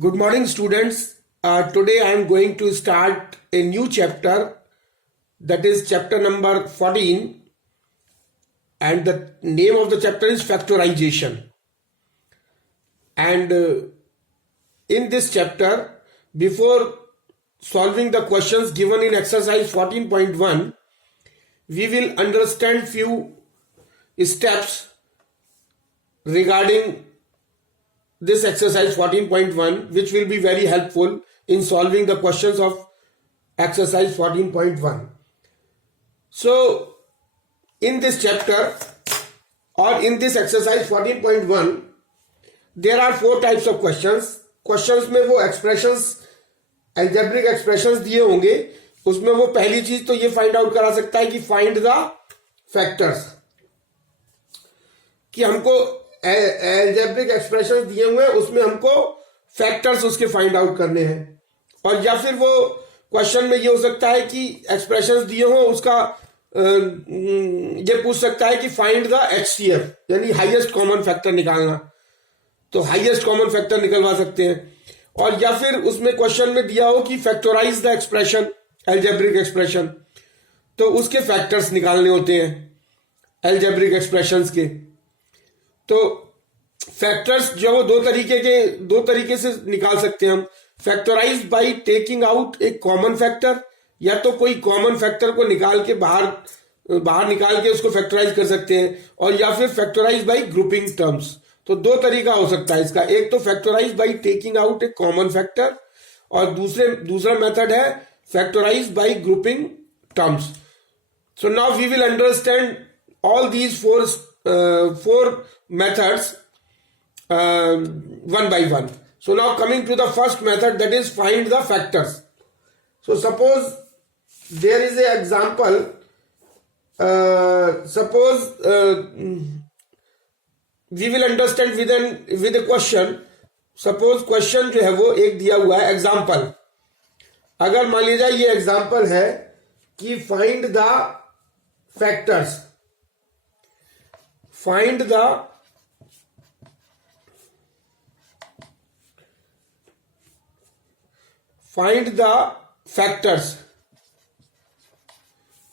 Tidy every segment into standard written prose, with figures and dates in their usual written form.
Good morning, students. Today I am going to start a new chapter, that is chapter number 14, and the name of the chapter is factorization. And in this chapter, before solving the questions given in exercise 14.1, we will understand few steps regarding this exercise 14.1, which will be very helpful in solving the questions of exercise 14.1. So in this chapter or in this exercise 14.1, there are four types of questions. Questions में वो expressions, algebraic expressions दिए होंगे, उसमें वो पहली चीज तो ये फाइंड आउट करा सकता है कि फाइंड द फैक्टर्स, कि हमको एल्जेब्रिक एक्सप्रेशन दिए हुए हैं, उसमें हमको फैक्टर्स उसके फाइंड आउट करने हैं. और या फिर वो क्वेश्चन में ये हो सकता है कि एक्सप्रेशंस दिए हो, उसका ये पूछ सकता है कि फाइंड द एचसीएफ, यानी हाईएस्ट कॉमन फैक्टर निकालना. तो हाईएस्ट कॉमन फैक्टर निकलवा सकते हैं. और या फिर उसमें क्वेश्चन में दिया हो कि factorize the expression, algebraic expression, तो उसके फैक्टर्स निकालने होते हैं एल्जेब्रिक एक्सप्रेशंस के. तो फैक्टर्स जो वो दो तरीके से निकाल सकते हैं हम. फैक्टराइज बाय टेकिंग आउट एक कॉमन फैक्टर, या तो कोई कॉमन फैक्टर को निकाल के बाहर निकाल के उसको फैक्टराइज कर सकते हैं. और या फिर फैक्टराइज बाय ग्रुपिंग टर्म्स. तो दो तरीका हो सकता है इसका. एक तो factorize by taking out a common factor, और दूसरा मेथड है factorize by grouping terms. So now we will understand all these four methods one by one. So now coming to the first method, that is find the factors. So suppose there is a example, we will understand with a question. Suppose question जो है वो एक दिया हुआ है example. अगर मान लीजिए ये एग्जाम्पल है कि find the factors, find the factors.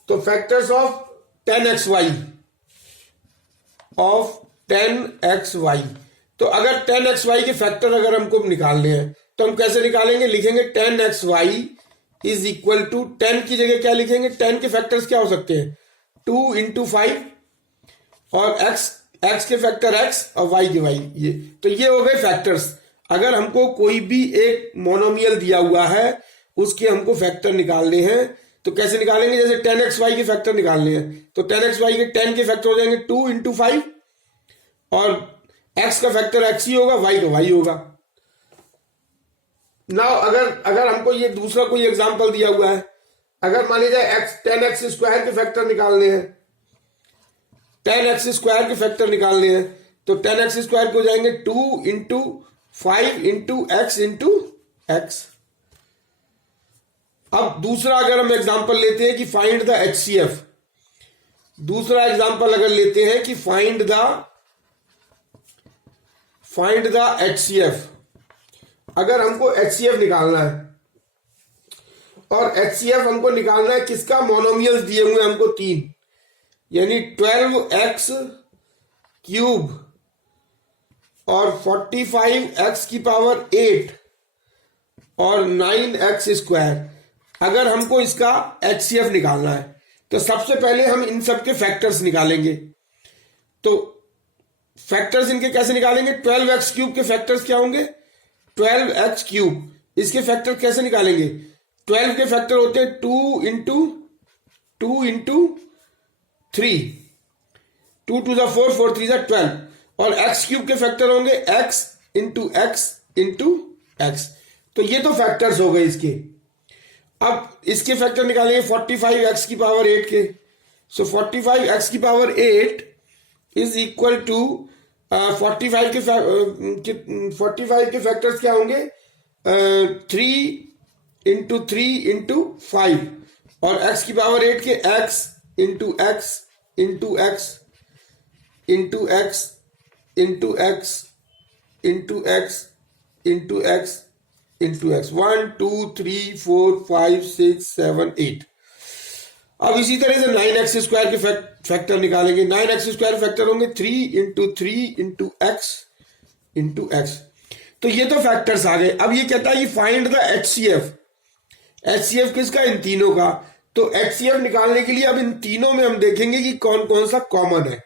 तो factors of 10xy तो अगर 10xy के फैक्टर अगर हमको निकालने हैं तो हम कैसे निकालेंगे? लिखेंगे 10xy इज इक्वल टू 10 की जगह क्या लिखेंगे? 10 के फैक्टर्स क्या हो सकते हैं? 2 into 5 और x के फैक्टर x और y के y. ये हो गए फैक्टर्स. अगर हमको कोई भी एक मोनोमियल दिया हुआ है उसके हमको फैक्टर निकालने हैं तो कैसे निकालेंगे? जैसे 10xy के फैक्टर निकालने हैं तो 10xy के 10 के फैक्टर हो जाएंगे 2 into 5, और x का फैक्टर x ही होगा, y का y होगा. नाउ अगर हमको ये दूसरा कोई एग्जांपल दिया हुआ है, अगर मान लीजिए 10x स्क्वायर के फैक्टर निकालने हैं, 10x स्क्वायर के फैक्टर निकालने हैं, तो 10x स्क्वायर को जाएंगे 2 into 5 into x into x. अब दूसरा अगर हम एग्जांपल लेते हैं कि फाइंड द एचसीएफ, दूसरा एग्जांपल अगर लेते हैं कि फाइंड द एचसीएफ, अगर हमको एचसीएफ निकालना है, और एचसीएफ हमको निकालना है किसका? मोनोमियल्स दिए हुए हमको 3, यानी 12x क्यूब और 45x की पावर 8 और 9x स्क्वायर. अगर हमको इसका एचसीएफ निकालना है तो सबसे पहले हम इन सब के फैक्टर्स निकालेंगे. तो फैक्टर्स इनके कैसे निकालेंगे? 12x क्यूब के फैक्टर्स क्या होंगे? 12x cube. इसके फैक्टर कैसे निकालेंगे? 12 के फैक्टर होते हैं 2 into 3, 2 to the 4, 4 3 जा 12, और x क्यूब के फैक्टर होंगे x into x. तो ये तो फैक्टर्स हो गए इसके. अब इसके फैक्टर निकालेंगे 45x की पावर 8 के. सो 45x की पावर 8 इज इक्वल टू 45 के फैक्टर्स क्या होंगे? 3 into 3 into 5, और x की पावर 8 के x into x into x into x into x into x into x into x, 1 2 3 4 5 6 7 8। अब इसी तरह से 9x² के फैक्टर निकालेंगे। 9x² फैक्टर होंगे 3 इंटू 3 इंटू एक्स। तो ये तो फैक्टर्स आ गए। अब ये कहता है फाइंड द HCF। HCF किसका? इन तीनों का। तो HCF निकालने के लिए अब इन तीनों में हम देखेंगे कि कौन कौन सा कॉमन है।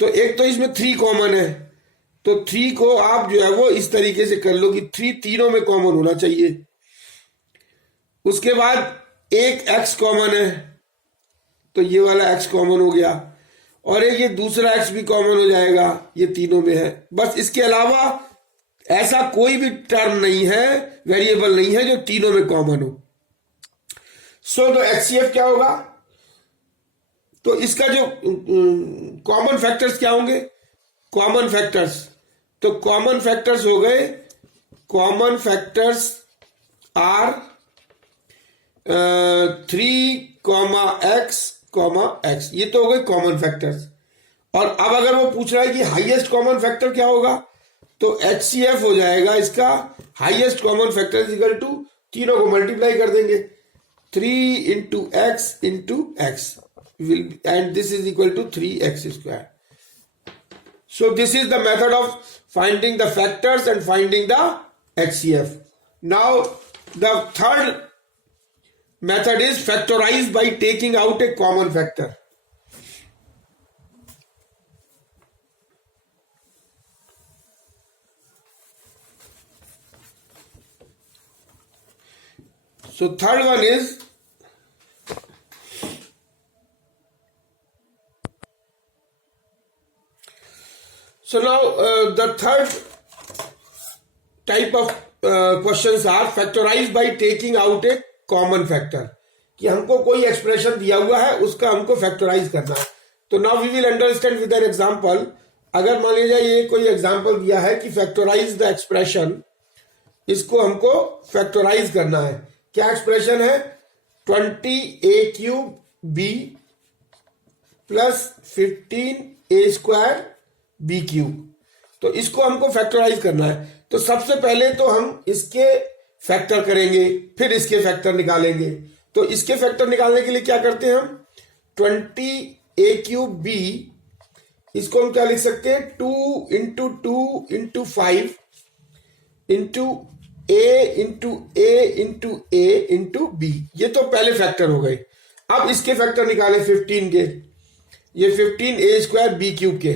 तो एक तो इसमें 3 कॉमन है, तो 3 को आप जो है वो इस तरीके से कर लो कि 3 तीनों में कॉमन होना चाहिए। उसके बाद एक x कॉमन है, तो ये वाला x कॉमन हो गया, और एक ये दूसरा x भी कॉमन हो जाएगा, ये तीनों में है। बस इसके अलावा ऐसा कोई भी टर्म नहीं है, वेरिएबल नहीं है जो तीनों में कॉमन हो। सो तो HCF क्या होगा? तो इसका जो कॉमन फैक्टर्स क्या होंगे? कॉमन फैक्टर्स, तो कॉमन फैक्टर्स हो गए, कॉमन फैक्टर्स आर 3, x, ये तो हो गए कॉमन फैक्टर्स। और अब अगर वो पूछ रहा है कि हाईएस्ट कॉमन फैक्टर क्या होगा, तो HCF हो जाएगा इसका highest common factor is equal to, तीनों को मल्टीप्लाई कर देंगे, 3 into x will, and this is equal to 3x². So this is the method of finding the factors and finding the HCF. Now the third method is factorize by taking out a common factor. So third one is so now the third type of questions are factorize by taking out a common factor, कि हमको कोई expression दिया हुआ है उसका हमको factorise करना है। तो now we will understand with an example. अगर मान लीजिए ये कोई एग्जांपल दिया है कि फैक्टराइज द एक्सप्रेशन, इसको हमको फैक्टराइज करना है। क्या एक्सप्रेशन है? 20a³ plus 15a²b³। तो इसको हमको फैक्टराइज करना है। तो सबसे पहले तो हम इसके फैक्टर करेंगे, फिर इसके फैक्टर निकालेंगे। तो इसके फैक्टर निकालने के लिए क्या करते हैं हम? 20a³b, इसको हम क्या लिख सकते हैं? 2 into 2 into 5 into a into a into a into b। ये तो पहले फैक्टर हो गए। अब इसके फैक्टर निकाले 15 के, ये 15a²b³ के,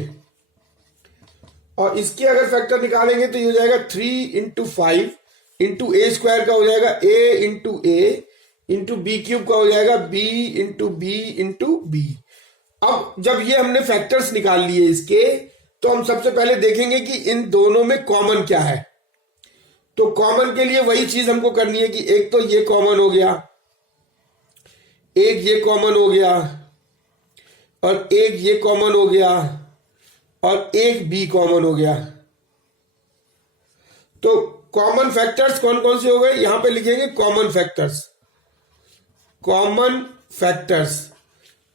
और इसके अगर फैक्टर निकालेंगे तो ये हो जाएगा 3 इंटू 5 इंटू a² का हो जाएगा a into a into b³ का हो जाएगा b into b into b। अब जब ये हमने फैक्टर्स निकाल लिए इसके, तो हम सबसे पहले देखेंगे कि इन दोनों में कॉमन क्या है। तो कॉमन के लिए वही चीज हमको करनी है कि एक तो ये कॉमन हो गया, एक ये कॉमन हो गया, और एक ये कॉमन हो गया, और एक बी कॉमन हो गया। तो कॉमन फैक्टर्स कौन कौन से हो गए? यहां पे लिखेंगे common factors. Common factors,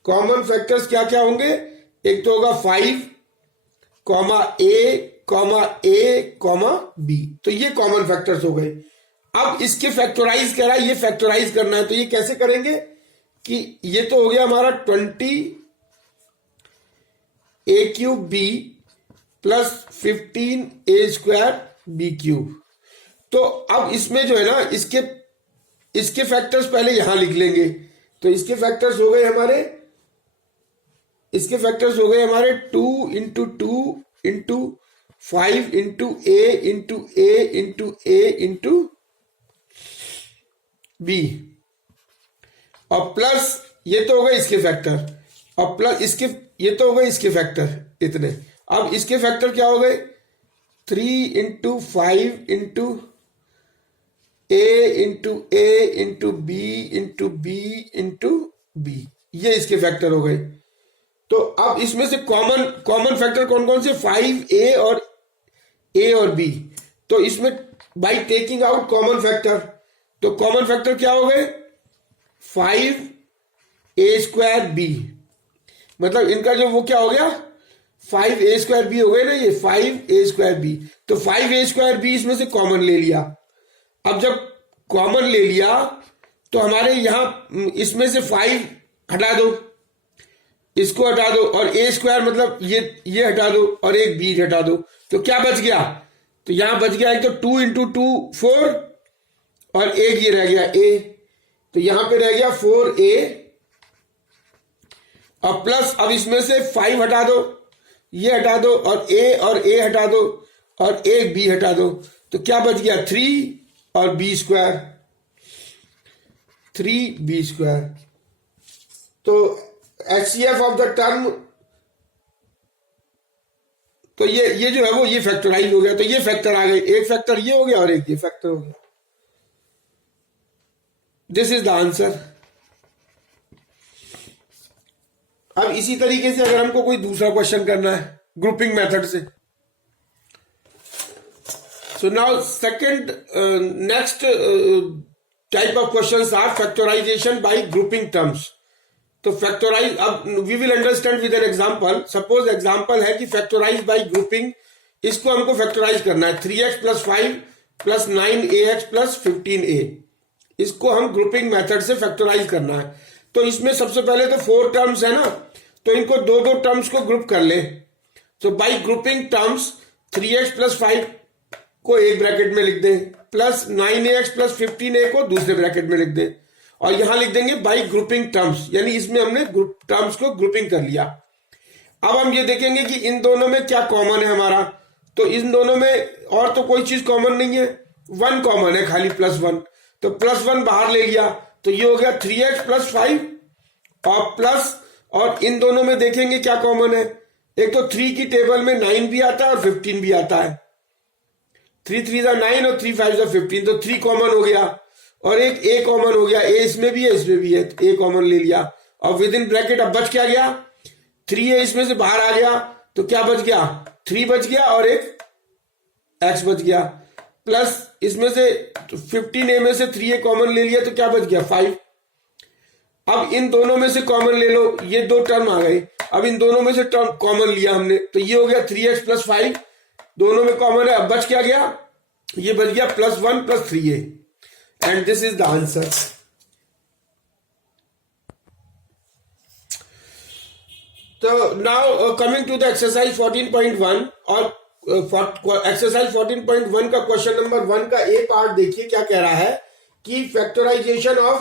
common factors क्या क्या होंगे? एक तो होगा 5, a, b। तो ये कॉमन फैक्टर्स हो गए। अब इसके फैक्टराइज करा, ये फैक्टराइज करना है। तो ये कैसे करेंगे कि ये तो हो गया हमारा 20a³ प्लस 15a²b³। तो अब इसमें जो है ना, इसके फैक्टर्स पहले यहां लिख लेंगे। तो इसके फैक्टर्स हो गए हमारे, 2 into 2 into 5 into a into a into a into b, और प्लस ये तो हो गए इसके फैक्टर, और प्लस ये तो हो गए इसके फैक्टर इतने। अब इसके फैक्टर क्या हो गए? 3 into 5 into a into a into b into b into b, ये इसके फैक्टर हो गए। तो अब इसमें से कॉमन फैक्टर कौन कौन से? 5a और a और b। तो इसमें bye taking out common factor, तो कॉमन फैक्टर क्या हो गए? 5a²b, मतलब इनका जो वो क्या हो गया? 5a²b हो गए ना, ये 5a²b। तो 5a²b इसमें से कॉमन ले लिया। अब जब कॉमन ले लिया तो हमारे यहां इसमें से 5 हटा दो, इसको हटा दो, और ए स्क्वायर मतलब ये हटा दो और एक बी हटा दो, तो क्या बच गया? तो यहां बच गया एक तो 2 इंटू 2 4 और एक ये रह गया ए, तो यहां पे रह गया 4a और प्लस अब इसमें से 5 हटा दो, ये हटा दो और ए हटा दो और एक बी हटा दो, तो क्या बच गया? 3 और बी स्क्वायर, 3b स्क्वायर। तो HCF ऑफ द टर्म, तो ये जो है वो ये फैक्टराइज हो गया, तो ये फैक्टर आ गए, एक फैक्टर ये हो गया और एक ये फैक्टर हो गया। This is the answer. अब इसी तरीके से अगर हमको कोई दूसरा क्वेश्चन करना है ग्रुपिंग मेथड से, so now second next type of questions are factorization by grouping terms. तो फैक्टराइज, अब we will understand with an example. Suppose example है कि फैक्टराइज बाय ग्रुपिंग, इसको हमको फैक्टराइज करना है 3x plus 5 plus 9ax plus 15a, इसको हम ग्रुपिंग मेथड से फैक्टराइज करना है। तो इसमें सबसे पहले तो 4 टर्म्स है ना, तो इनको दो दो टर्म्स को ग्रुप कर ले। तो bye grouping terms 3x plus 5 को एक ब्रैकेट में लिख दें, प्लस 9ax प्लस 15a को दूसरे ब्रैकेट में लिख दें, और यहां लिख देंगे बाय ग्रुपिंग टर्म्स, यानी इसमें हमने ग्रुप टर्म्स को ग्रुपिंग कर लिया। अब हम ये देखेंगे कि इन दोनों में क्या कॉमन है हमारा। तो इन दोनों में और तो कोई चीज कॉमन नहीं है, 1 कॉमन है खाली, +1, तो +1 बाहर ले लिया, तो ये हो गया 3x प्लस 5 और प्लस, और इन दोनों में देखेंगे क्या कॉमन है। एक तो 3 की टेबल में 9 भी आता है और 15 भी आता है, 3 3 9 और 3 5 15, तो 3 कॉमन हो गया, और एक ए कॉमन हो गया, ए इसमें भी है इसमें भी है, ए कॉमन ले लिया, और विद इन ब्रैकेट अब बच क्या गया? 3a इसमें से बाहर आ गया, तो क्या बच गया? 3 बच गया और एक x बच गया, प्लस इसमें से 15a में से 3a कॉमन ले लिया, तो क्या बच गया? 5। अब इन दोनों में से कॉमन ले लो, ये दो टर्म आ गए, अब इन दोनों में से टर्म कॉमन लिया हमने, तो ये हो गया 3x प्लस 5, दोनों में कॉमन है, अब बच क्या गया? ये बच गया +1 plus 3a, and this is the answer. So now coming to the exercise 14.1 और exercise 14.1 का क्वेश्चन नंबर 1 का ए पार्ट देखिए क्या कह रहा है कि factorization of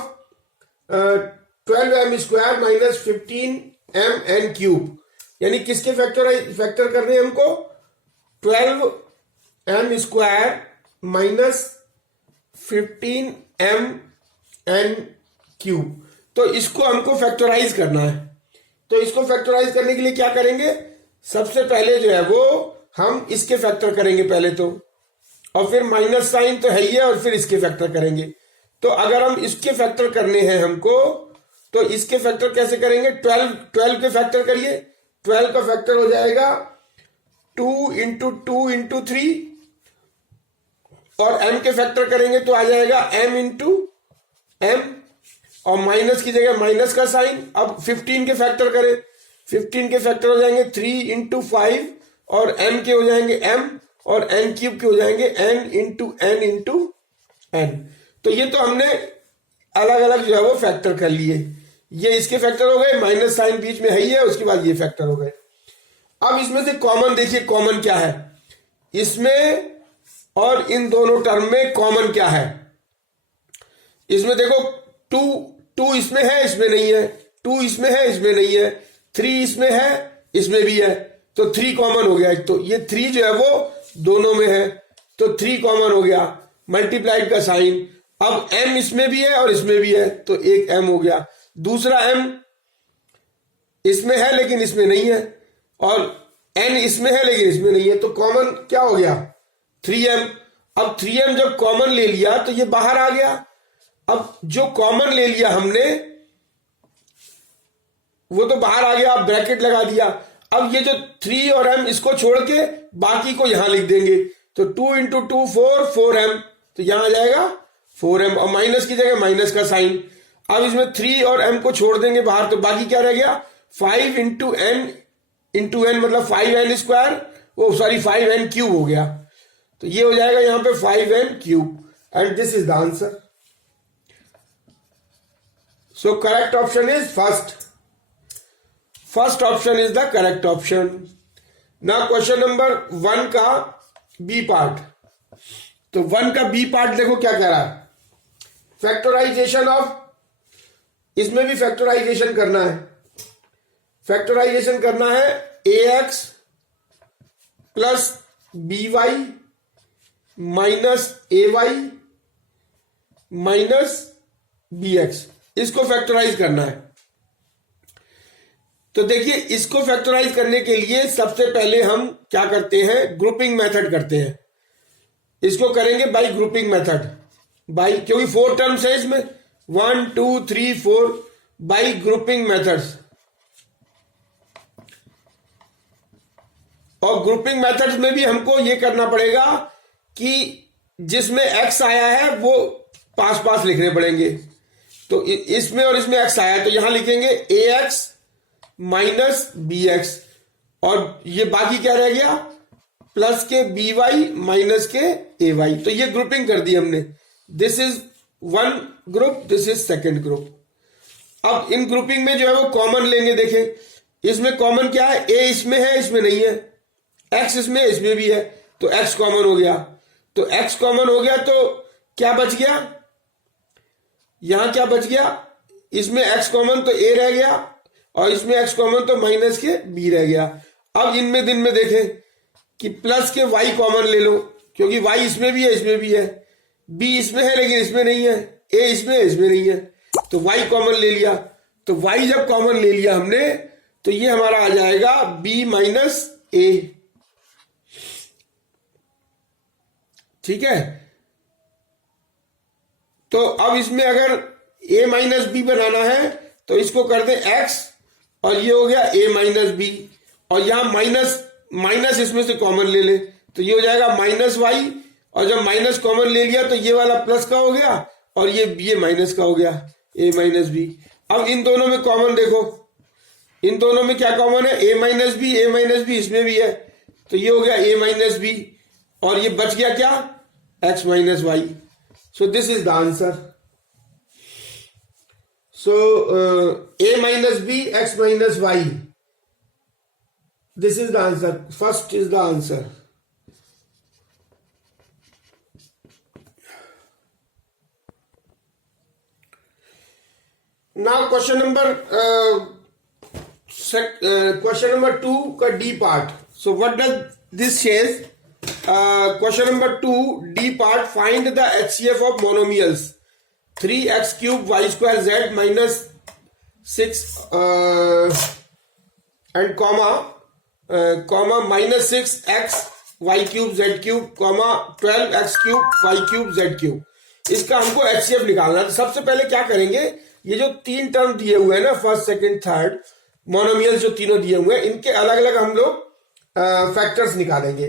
12m square minus 15mn cube, यानी किसके फैक्टर करने हैं हमको? 12m square minus 15mn cube, तो इसको हमको फैक्टराइज करना है। तो इसको फैक्टराइज करने के लिए क्या करेंगे? सबसे पहले जो है वो हम इसके फैक्टर करेंगे पहले तो, और फिर माइनस साइन तो है ही है, और फिर इसके फैक्टर करेंगे। तो अगर हम इसके फैक्टर करने हैं हमको, तो इसके फैक्टर कैसे करेंगे? 12 के फैक्टर करिए, 12 का फैक्टर हो जाएगा 2 इंटू 2 इंटू 3, और m के फैक्टर करेंगे तो आ जाएगा m इंटू m, और माइनस की जगह माइनस का साइन। अब 15 के फैक्टर करें, 15 के फैक्टर हो जाएंगे 3 इंटू 5, और m के हो जाएंगे m, और n क्यूब के हो जाएंगे n into n into n। तो ये तो हमने अलग अलग जो है वो फैक्टर कर लिए, ये इसके फैक्टर हो गए, माइनस साइन बीच में है ही है, उसके बाद ये फैक्टर हो गए। अब इसमें से कॉमन देखिए, कॉमन क्या है इसमें और इन दोनों टर्म में? कॉमन क्या है इसमें? देखो 2 इसमें है, इसमें नहीं है, 2 इसमें है, इसमें नहीं है, 3 इसमें है, इसमें भी है, तो 3 कॉमन हो गया। तो ये 3 जो है वो दोनों में है, तो 3 कॉमन हो गया, मल्टीप्लाइड का साइन। अब m इसमें भी है और इसमें भी है, तो एक m हो गया, दूसरा m इसमें है लेकिन इसमें नहीं है, और n इसमें है लेकिन इसमें नहीं है, तो कॉमन क्या हो गया? 3m। अब 3m जब कॉमन ले लिया तो ये बाहर आ गया। अब जो कॉमन ले लिया हमने वो तो बाहर आ गया, अब ब्रैकेट लगा दिया। अब ये जो 3 और m इसको छोड़ के बाकी को यहां लिख देंगे, तो 2 इंटू 2 4m, तो यहां आ जाएगा 4m, और माइनस की जगह माइनस का साइन। अब इसमें 3 और m को छोड़ देंगे बाहर, तो बाकी क्या रह गया? 5 इंटू n मतलब 5n स्क्वायर, वो सॉरी 5n क्यूब हो गया, तो ये हो जाएगा यहां पे 5n cube. and this is the answer. So correct option is first. First option is the correct option. Now question number 1 का B पार्ट. तो 1 का B पार्ट देखो क्या कह रहा है. फैक्टराइजेशन ऑफ, इसमें भी फैक्टराइजेशन करना है. फैक्टराइजेशन करना है ax plus by minus ay minus bx, इसको फैक्टराइज करना है. तो देखिए इसको फैक्टराइज करने के लिए सबसे पहले हम क्या करते हैं, ग्रुपिंग मेथड करते हैं. इसको करेंगे बाय ग्रुपिंग मेथड, बाय, क्योंकि 4 टर्म्स है इसमें, 1 2 3 4, बाय ग्रुपिंग मेथड्स. और ग्रुपिंग मेथड्स में भी हमको ये करना पड़ेगा कि जिसमें x आया है वो पास पास लिखने पड़ेंगे. तो इसमें और इसमें x आया है तो यहां लिखेंगे ax माइनस bx, और ये बाकी क्या रह गया, प्लस के by माइनस के ay. तो ये ग्रुपिंग कर दी हमने. This is 1 group, this is second group. अब इन ग्रुपिंग में जो है वो कॉमन लेंगे. देखें इसमें कॉमन क्या है, a इसमें है इसमें नहीं है, x इसमें भी है, तो x कॉमन हो गया. तो x कॉमन हो गया तो क्या बच गया, यहां क्या बच गया, इसमें x कॉमन तो a रह गया, और इसमें x कॉमन तो माइनस के b रह गया. अब इनमें दिन में देखें कि प्लस के y कॉमन ले लो, क्योंकि y इसमें भी है इसमें भी है, b इसमें है लेकिन इसमें नहीं है, a इसमें है इसमें नहीं है, तो y कॉमन ले लिया. तो y जब कॉमन ले लिया हमने तो ये हमारा आ जाएगा b माइनस a. ठीक है. तो अब इसमें अगर a माइनस बी बनाना है तो इसको कर दे x, और ये हो गया a माइनस बी, और यहां माइनस इसमें से कॉमन ले ले तो ये हो जाएगा माइनस वाई, और जब माइनस कॉमन ले लिया तो ये वाला प्लस का हो गया और ये माइनस का हो गया, a माइनस बी. अब इन दोनों में कॉमन देखो, इन दोनों में क्या कॉमन है, a माइनस बी इसमें भी है, तो ये हो गया a माइनस बी, और ये बच गया क्या, x minus y. So this is the answer. So a minus b, x minus y. This is the answer. First is the answer. Now question number 2 का D part. So what does this says? Question number 2 D part, find the HCF of monomials 3x cube y square z minus 6 and comma minus 6x y cube z cube comma 12x cube y cube z cube. इसका हमको HCF निकालना है. सबसे पहले क्या करेंगे, ये जो 3 टर्म दिए हुए हैं ना, फर्स्ट सेकंड थर्ड मोनोमियल्स जो तीनों दिए हुए हैं, इनके अलग अलग हम लोग फैक्टर्स निकालेंगे.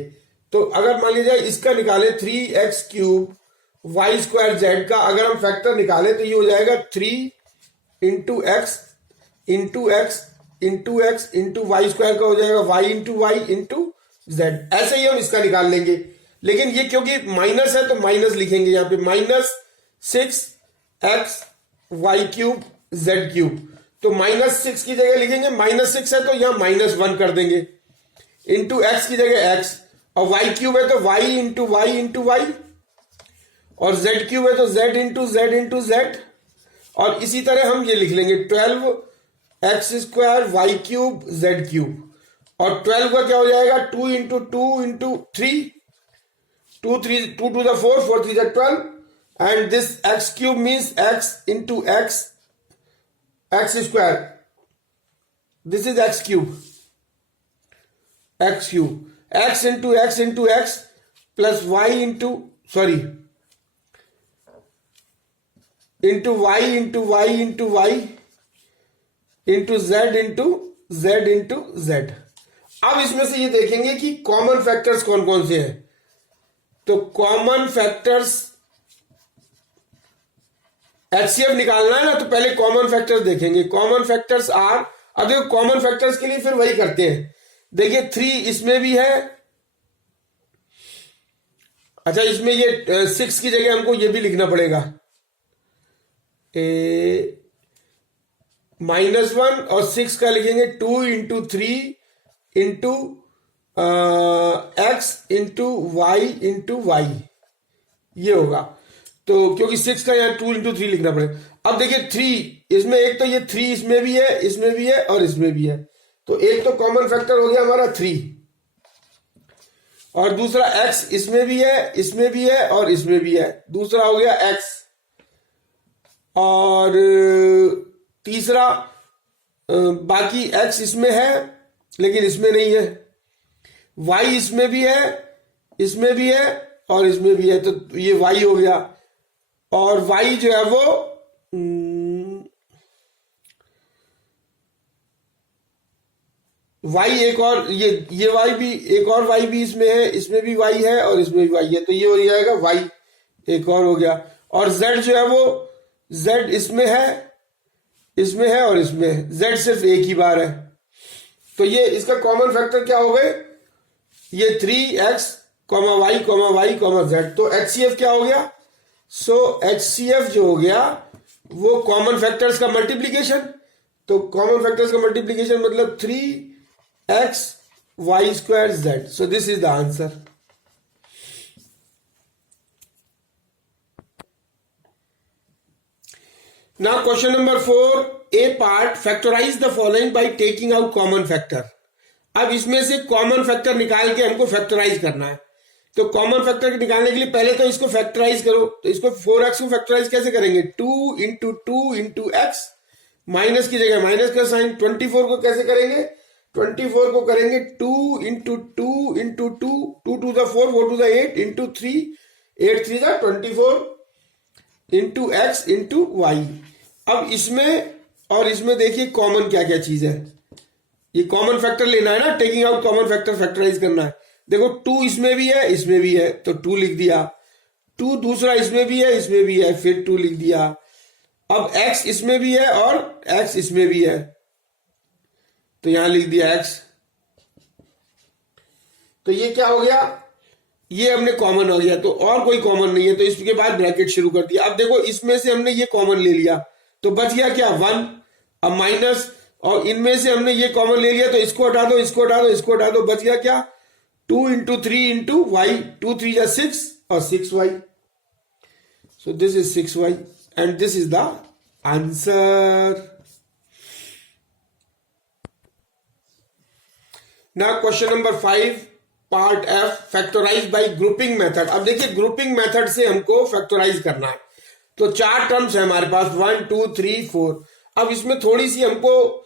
तो अगर मान लीजिए इसका निकाले 3x cube Y square Z का अगर हम फैक्टर निकाले तो ये हो जाएगा 3 into x into x into x into y square का हो जाएगा वाई इंटू जेड. ऐसे ही हम इसका निकाल लेंगे. लेकिन ये क्योंकि माइनस है तो माइनस लिखेंगे यहाँ पे, minus 6x y cube z cube. तो माइनस 6 की जगह लिखेंगे, माइनस 6 है तो यहाँ -1 कर देंगे, इंटू एक्स की जगह x, और y क्यूब है तो y इंटू वाई, और z क्यूब है तो z इंटू जेड. और इसी तरह हम ये लिख लेंगे 12x square y cube z cube, और 12 का क्या हो जाएगा 2 into 3, 2 to the 4, 4 3 the 12, and this x cube means x into x square, this is x cube, x into x plus y into y into z. अब इसमें से ये देखेंगे कि कॉमन फैक्टर्स कौन कौन से हैं. तो कॉमन फैक्टर्स एचसीएफ निकालना है ना, तो पहले कॉमन फैक्टर्स देखेंगे. कॉमन फैक्टर्स आर, अब देखो कॉमन फैक्टर्स के लिए फिर वही करते हैं. देखिए 3 इसमें भी है, अच्छा, इसमें ये 6 की जगह हमको ये भी लिखना पड़ेगा, -1 और 6 का लिखेंगे 2 into 3 into x into y, ये होगा। तो क्योंकि 6 का यहाँ 2 इंटू 3 लिखना पड़ेगा। अब देखिए 3 इसमें, एक तो ये 3 इसमें भी है, इसमें भी है और इसमें भी है, तो एक तो कॉमन फैक्टर हो गया हमारा 3, और दूसरा x इसमें भी है, इसमें भी है और इसमें भी है, दूसरा हो गया x, और तीसरा बाकी x इसमें है लेकिन इसमें नहीं है, y इसमें भी है, इसमें भी है और इसमें भी है, तो ये y हो गया। और y जो है वो y एक और ये y भी, एक और y भी इसमें है, इसमें भी y है और इसमें भी y है, तो ये हो जाएगा y एक और हो गया। और z जो है वो z इसमें है, इसमें है और इसमें है, z सिर्फ एक ही बार है, तो ये इसका कॉमन फैक्टर क्या हो गए, ये 3x, y, z। तो HCF क्या हो गया, सो HCF जो हो गया वो कॉमन फैक्टर्स का मल्टीप्लीकेशन, तो कॉमन फैक्टर्स का मल्टीप्लीकेशन मतलब 3x y² z। So this is the answer. Now question number 4, A part, factorize the following by taking out common factor। अब इसमें से कॉमन फैक्टर निकाल के हमको फैक्टराइज करना है। तो कॉमन फैक्टर निकालने के लिए पहले तो इसको फैक्टराइज करो, तो इसको 4x को फैक्टराइज कैसे करेंगे, 2 इंटू 2 इंटू एक्स, माइनस की जगह माइनस का साइन। 24 को कैसे करेंगे, 24 को करेंगे 2 into 2 into 2, 2 to the 4, 4 to the 8 into 3, 8 3 the 24 into x into y. अब इसमें और इसमें देखिए कॉमन क्या क्या चीज है, ये कॉमन फैक्टर लेना है ना, taking out common factor factorise करना है। देखो 2 इसमें भी है, इसमें भी है, तो 2 लिख दिया, 2 दूसरा इसमें भी है, इसमें भी है, फिर 2 लिख दिया। अब x इसमें भी है और x इसमें भी है, तो यहां लिख दिया x। तो ये क्या हो गया, ये हमने कॉमन हो गया, तो और कोई कॉमन नहीं है, तो इसके बाद ब्रैकेट शुरू कर दिया। अब देखो इसमें से हमने ये कॉमन ले लिया, तो बच गया क्या 1, अब माइनस, और इनमें से हमने ये कॉमन ले लिया, तो इसको हटा दो, इसको हटा दो, इसको हटा दो, बच गया क्या 2 इंटू 3 इंटू वाई, 2 3 जा 6 और 6y। So this is 6y and this is the answer. Now question number 5 part F, factorise by grouping method. अब देखिए ग्रुपिंग मेथड से हमको फैक्टराइज करना है, तो 4 टर्म्स है हमारे पास, 1 2 3 4। अब इसमें थोड़ी सी हमको